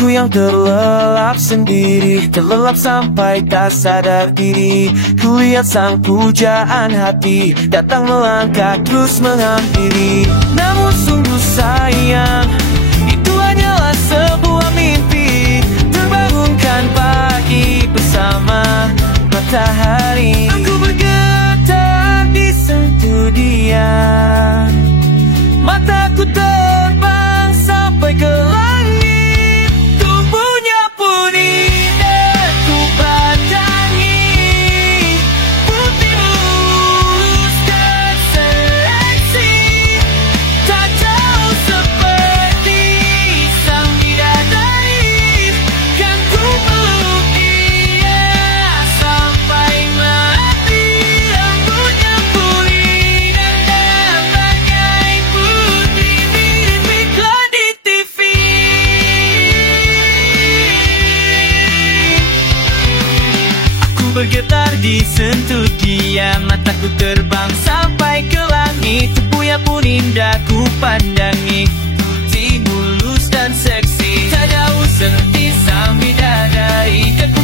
Aku yang terlelap sendiri, terlelap sampai tak sadar diri. Kulihat sang pujaan hati datang melangkah terus menghampiri. Namun sungguh sayang, itu hanyalah sebuah mimpi. Terbangunkan pagi bersama matahari. Aku bergetar disentuh dia, mataku terbang sampai ke langit. Tubuhnya pun indah ku pandangi, putih mulus dan seleksi, tak jauh seperti sang bidadari. Kan ku peluk dia sampai mati. Rambutnya pun indah bagai putri mirip iklan di TV. Aku bergetar disentuh dia, mataku terbang sampai ke langit. Tubuhnya pun indah ku pandangi, putih mulus dan seksi, tak jauh seperti sang bidadari. Kan ku